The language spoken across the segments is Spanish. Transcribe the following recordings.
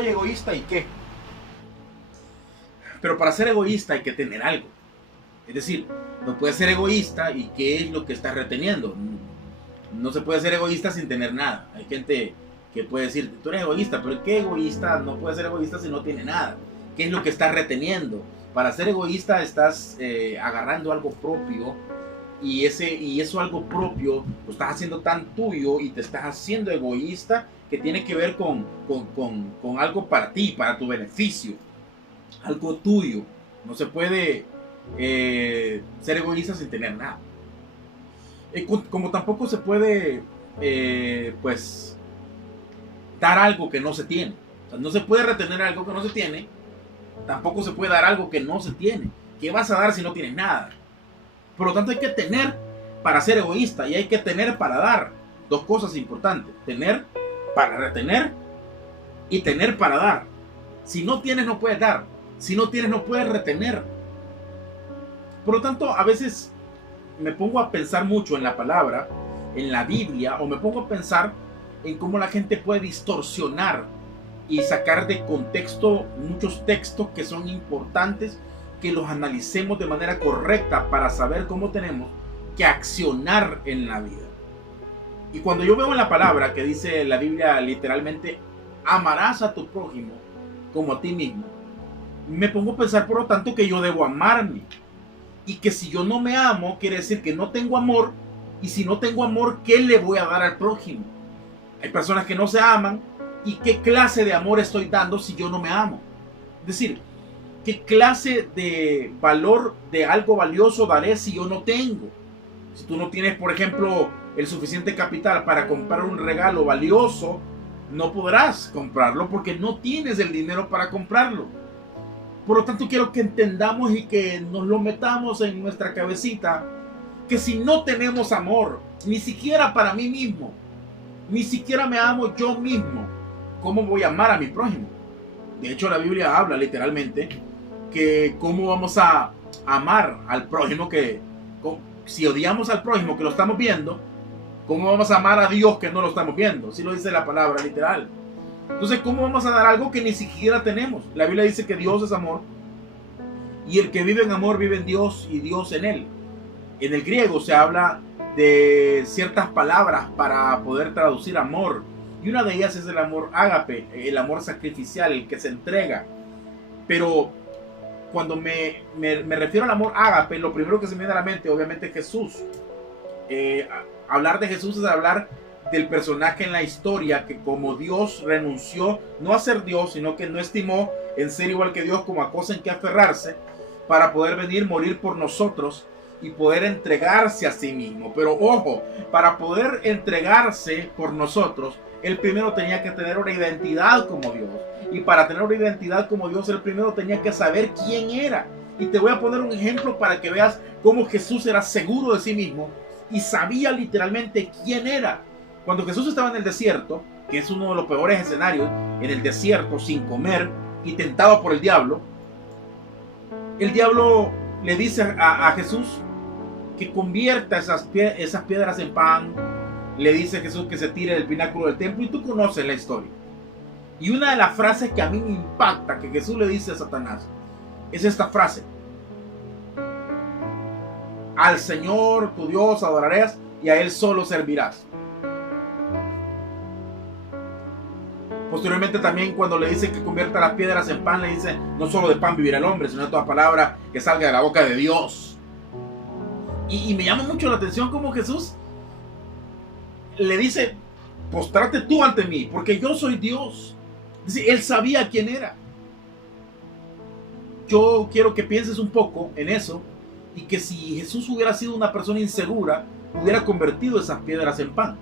soy egoísta y qué. Pero para ser egoísta hay que tener algo. Es decir, no puedes ser egoísta y qué es lo que estás reteniendo. No se puede ser egoísta sin tener nada. Hay gente que puede decir, tú eres egoísta, pero ¿qué egoísta? No puede ser egoísta si no tiene nada. ¿Qué es lo que estás reteniendo? Para ser egoísta estás agarrando algo propio y eso algo propio lo estás haciendo tan tuyo y te estás haciendo egoísta que tiene que ver con algo para ti, para tu beneficio, algo tuyo. No se puede ser egoísta sin tener nada. Como tampoco se puede pues dar algo que no se tiene. O sea, no se puede retener algo que no se tiene. Tampoco se puede dar algo que no se tiene. ¿Qué vas a dar si no tienes nada? Por lo tanto hay que tener para ser egoísta y hay que tener para dar. Dos cosas importantes: tener para retener y tener para dar. Si no tienes no puedes dar. Si no tienes no puedes retener. Por lo tanto, a veces me pongo a pensar mucho en la palabra, en la Biblia, o me pongo a pensar en cómo la gente puede distorsionar y sacar de contexto muchos textos que son importantes, que los analicemos de manera correcta para saber cómo tenemos que accionar en la vida. Y cuando yo veo en la palabra que dice la Biblia literalmente, amarás a tu prójimo como a ti mismo, me pongo a pensar por lo tanto que yo debo amarme. Y que si yo no me amo, quiere decir que no tengo amor. Y si no tengo amor, ¿qué le voy a dar al prójimo? Hay personas que no se aman. ¿Y qué clase de amor estoy dando si yo no me amo? Es decir, ¿qué clase de valor de algo valioso daré si yo no tengo? Si tú no tienes, por ejemplo, el suficiente capital para comprar un regalo valioso, no podrás comprarlo porque no tienes el dinero para comprarlo. Por lo tanto, quiero que entendamos y que nos lo metamos en nuestra cabecita, que si no tenemos amor, ni siquiera para mí mismo, ni siquiera me amo yo mismo, ¿cómo voy a amar a mi prójimo? De hecho, la Biblia habla literalmente que cómo vamos a amar al prójimo, que si odiamos al prójimo que lo estamos viendo, ¿cómo vamos a amar a Dios que no lo estamos viendo? Así lo dice la palabra literal. Entonces, ¿cómo vamos a dar algo que ni siquiera tenemos? La Biblia dice que Dios es amor y el que vive en amor vive en Dios y Dios en él. En el griego se habla de ciertas palabras para poder traducir amor, y una de ellas es el amor ágape, el amor sacrificial, el que se entrega. Pero cuando me refiero al amor ágape, lo primero que se me viene a la mente obviamente es Jesús. Hablar de Jesús es hablar del personaje en la historia que como Dios renunció no a ser Dios, sino que no estimó en ser igual que Dios como a cosa en que aferrarse, para poder venir, morir por nosotros y poder entregarse a sí mismo. Pero ojo, para poder entregarse por nosotros, él primero tenía que tener una identidad como Dios. Y para tener una identidad como Dios, él primero tenía que saber quién era. Y te voy a poner un ejemplo para que veas cómo Jesús era seguro de sí mismo y sabía literalmente quién era. Cuando Jesús estaba en el desierto, que es uno de los peores escenarios, en el desierto, sin comer y tentado por el diablo, el diablo le dice a Jesús que convierta esas piedras en pan. Le dice a Jesús que se tire del pináculo del templo, y tú conoces la historia. Y una de las frases que a mí me impacta que Jesús le dice a Satanás es esta frase: al Señor tu Dios adorarás y a Él solo servirás. Posteriormente también, cuando le dice que convierta las piedras en pan, le dice: no solo de pan vivirá el hombre, sino de toda palabra que salga de la boca de Dios. Y me llama mucho la atención cómo Jesús le dice: postrate tú ante mí, porque yo soy Dios. Es decir, él sabía quién era. Yo quiero que pienses un poco en eso, y que si Jesús hubiera sido una persona insegura, hubiera convertido esas piedras en pan.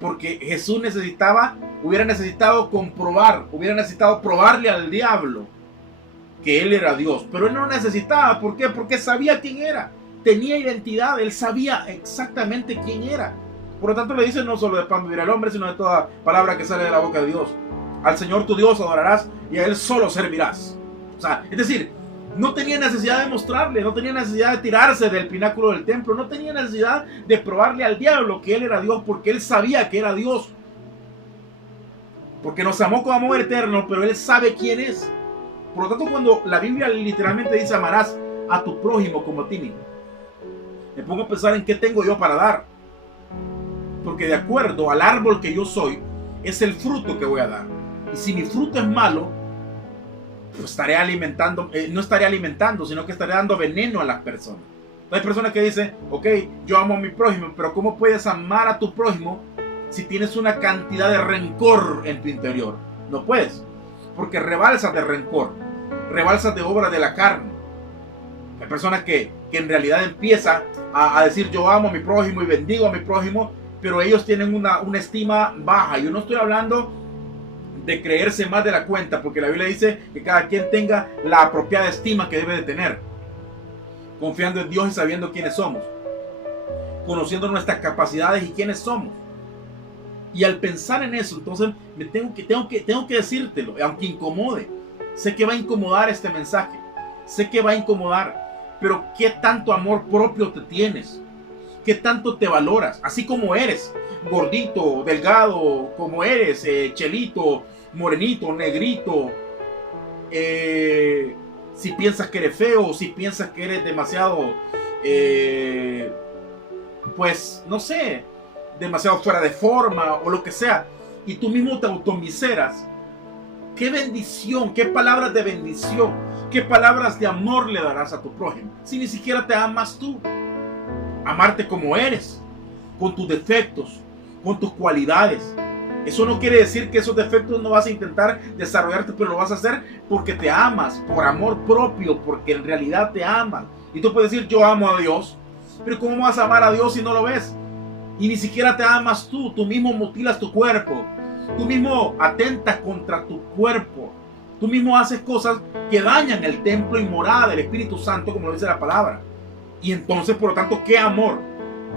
Porque Jesús hubiera necesitado probarle al diablo que él era Dios. Pero él no necesitaba. ¿Por qué? Porque sabía quién era. Tenía identidad, él sabía exactamente quién era. Por lo tanto le dice: no solo de pan vivirá el hombre, sino de toda palabra que sale de la boca de Dios. Al Señor tu Dios adorarás y a Él solo servirás. O sea, es decir, no tenía necesidad de mostrarle, no tenía necesidad de tirarse del pináculo del templo, no tenía necesidad de probarle al diablo que él era Dios, porque él sabía que era Dios. porque nos amó con amor eterno, pero Él sabe quién es. Por lo tanto, cuando la Biblia literalmente dice amarás a tu prójimo como a ti mismo, me pongo a pensar en qué tengo yo para dar, porque de acuerdo al árbol que yo soy, es el fruto que voy a dar. Y si mi fruto es malo, pues estaré alimentando, no estaré alimentando, sino que estaré dando veneno a las personas. Hay personas que dicen, ok, yo amo a mi prójimo, pero ¿cómo puedes amar a tu prójimo si tienes una cantidad de rencor en tu interior? No puedes, porque rebalsas de rencor, rebalsas de obra de la carne. Hay personas que en realidad empiezan a decir yo amo a mi prójimo y bendigo a mi prójimo, pero ellos tienen una estima baja. Yo no estoy hablando de creerse más de la cuenta, porque la Biblia dice que cada quien tenga la apropiada estima que debe de tener, confiando en Dios y sabiendo quiénes somos, conociendo nuestras capacidades y quiénes somos. Y al pensar en eso, entonces tengo que decírtelo, aunque incomode. Sé que va a incomodar este mensaje, sé que va a incomodar, pero ¿qué tanto amor propio te tienes? ¿Qué tanto te valoras? Así como eres, gordito, delgado, como eres, chelito, morenito, negrito, si piensas que eres feo, si piensas que eres demasiado, pues no sé, demasiado fuera de forma o lo que sea, y tú mismo te automiseras, qué bendición, qué palabras de bendición, qué palabras de amor le darás a tu prójimo si ni siquiera te amas tú. Amarte como eres, con tus defectos, con tus cualidades. Eso no quiere decir que esos defectos no vas a intentar desarrollarte, pero lo vas a hacer porque te amas, por amor propio, porque en realidad te amas. Y tú puedes decir, yo amo a Dios, pero ¿cómo vas a amar a Dios si no lo ves? Y ni siquiera te amas tú mismo mutilas tu cuerpo, tú mismo atentas contra tu cuerpo, tú mismo haces cosas que dañan el templo y morada del Espíritu Santo, como lo dice la palabra. Y entonces, por lo tanto, ¿qué amor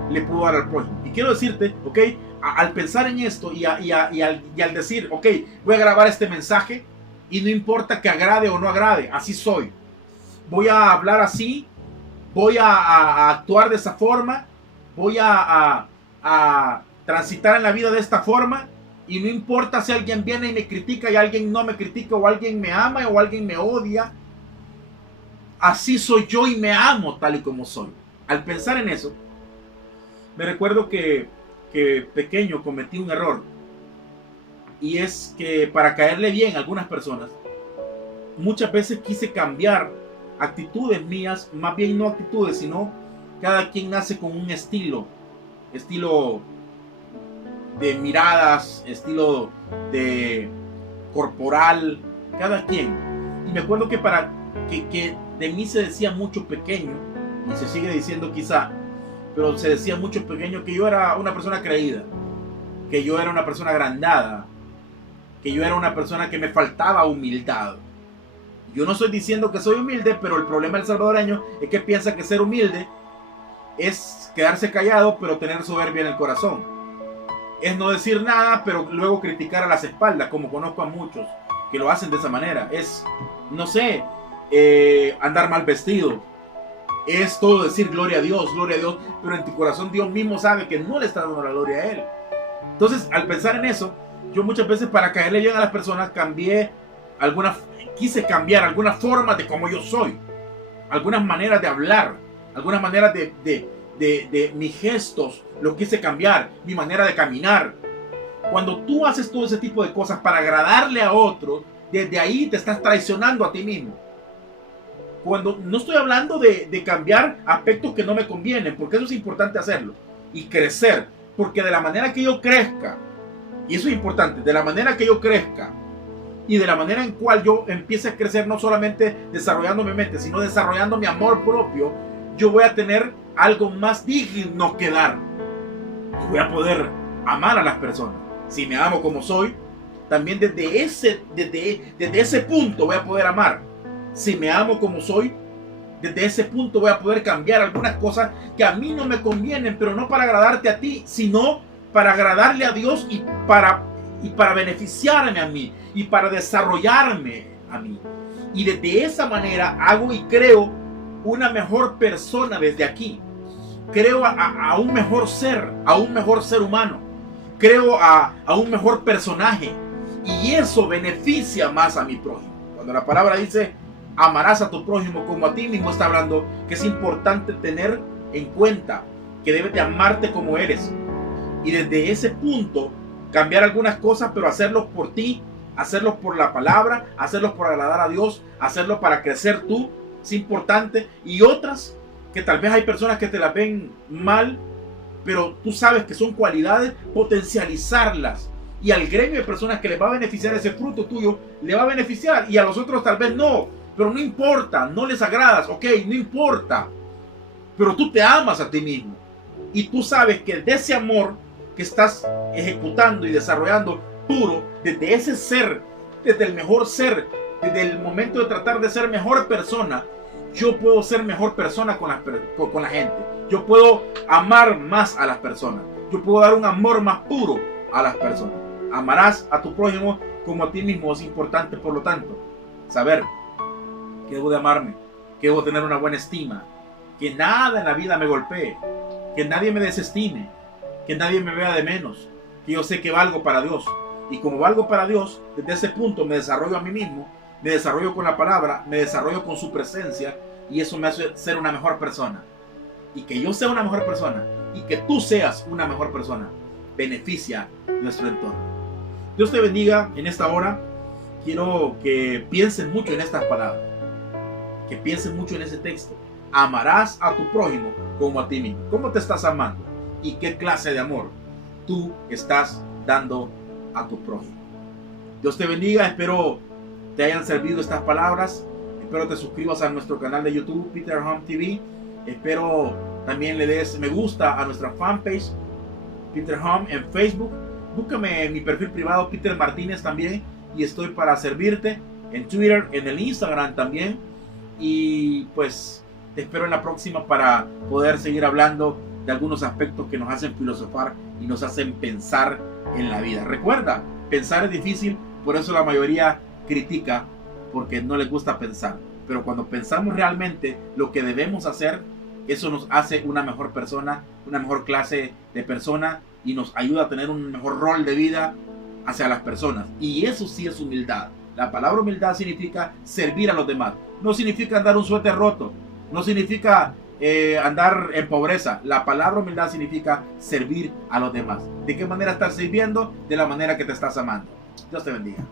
le puedo dar al prójimo? Y quiero decirte, ok, al pensar en esto y al decir, ok, voy a grabar este mensaje y no importa que agrade o no agrade, así soy. Voy a hablar así, voy a actuar de esa forma, voy a transitar en la vida de esta forma, y no importa si alguien viene y me critica y alguien no me critica, o alguien me ama o alguien me odia. Así soy yo y me amo tal y como soy. Al pensar en eso, me recuerdo que pequeño cometí un error. Y es que para caerle bien a algunas personas, muchas veces quise cambiar actitudes mías, más bien no actitudes, sino cada quien nace con un estilo de miradas, estilo de corporal, cada quien. Y me acuerdo que que de mí se decía mucho pequeño, y se sigue diciendo quizá, pero se decía mucho pequeño que yo era una persona creída, que yo era una persona agrandada, que yo era una persona que me faltaba humildad. Yo no estoy diciendo que soy humilde, pero el problema del salvadoreño es que piensa que ser humilde es quedarse callado pero tener soberbia en el corazón. Es no decir nada pero luego criticar a las espaldas, como conozco a muchos que lo hacen de esa manera. Es, no sé, andar mal vestido. Es todo decir gloria a Dios, pero en tu corazón Dios mismo sabe que no le está dando la gloria a Él. Entonces, al pensar en eso, yo muchas veces, para caerle bien a las personas, quise cambiar algunas formas de cómo yo soy, algunas maneras de hablar, algunas maneras de mis gestos, lo quise cambiar, mi manera de caminar. Cuando tú haces todo ese tipo de cosas para agradarle a otro, desde ahí te estás traicionando a ti mismo. Cuando no estoy hablando de cambiar aspectos que no me convienen, porque eso es importante hacerlo, y crecer, porque de la manera que yo crezca, y eso es importante, de la manera que yo crezca, y de la manera en cual yo empiece a crecer, no solamente desarrollando mi mente, sino desarrollando mi amor propio, yo voy a tener algo más digno que dar, y voy a poder amar a las personas. Si me amo como soy, también desde ese punto voy a poder amar. Si me amo como soy, desde ese punto voy a poder cambiar algunas cosas que a mí no me convienen, pero no para agradarte a ti, sino para agradarle a Dios y para beneficiarme a mí y para desarrollarme a mí. Y desde esa manera hago y creo una mejor persona desde aquí. Creo a un mejor ser humano. Creo a un mejor personaje. Y eso beneficia más a mi prójimo. Cuando la palabra dice amarás a tu prójimo como a ti mismo, está hablando que es importante tener en cuenta que debes de amarte como eres. Y desde ese punto cambiar algunas cosas, pero hacerlo por ti, hacerlo por la palabra, hacerlo por agradar a Dios, hacerlo para crecer tú, es importante. Y otras que tal vez hay personas que te las ven mal, pero tú sabes que son cualidades, potencializarlas. Y al gremio de personas que les va a beneficiar ese fruto tuyo, le va a beneficiar. Y a los otros tal vez no, pero no importa, no les agradas, ok, no importa. Pero tú te amas a ti mismo. Y tú sabes que de ese amor que estás ejecutando y desarrollando puro, desde ese ser, desde el mejor ser, desde el momento de tratar de ser mejor persona, yo puedo ser mejor persona con la gente. Yo puedo amar más a las personas. Yo puedo dar un amor más puro a las personas. Amarás a tu prójimo como a ti mismo. Es importante, por lo tanto, saber que debo de amarme, que debo tener una buena estima, que nada en la vida me golpee, que nadie me desestime, que nadie me vea de menos, que yo sé que valgo para Dios. Y como valgo para Dios, desde ese punto me desarrollo a mí mismo, me desarrollo con la palabra, me desarrollo con su presencia, y eso me hace ser una mejor persona. Y que yo sea una mejor persona y que tú seas una mejor persona beneficia nuestro entorno. Dios te bendiga en esta hora. Quiero que piensen mucho en estas palabras, que piensen mucho en ese texto. Amarás a tu prójimo como a ti mismo. ¿Cómo te estás amando? ¿Y qué clase de amor tú estás dando a tu prójimo? Dios te bendiga. Espero te hayan servido estas palabras. Espero te suscribas a nuestro canal de YouTube, Peter Hum TV. Espero también le des me gusta a nuestra fanpage, Peter Hum, en Facebook. Búscame en mi perfil privado, Peter Martínez, también. Y estoy para servirte en Twitter, en el Instagram también. Y pues te espero en la próxima para poder seguir hablando de algunos aspectos que nos hacen filosofar y nos hacen pensar en la vida. Recuerda, pensar es difícil, por eso la mayoría critica, porque no les gusta pensar. Pero cuando pensamos realmente lo que debemos hacer, eso nos hace una mejor persona, una mejor clase de persona, y nos ayuda a tener un mejor rol de vida hacia las personas. Y eso sí es humildad. La palabra humildad significa servir a los demás. No significa andar un suéter roto. No significa andar en pobreza. La palabra humildad significa servir a los demás. ¿De qué manera estás sirviendo? De la manera que te estás amando. Dios te bendiga.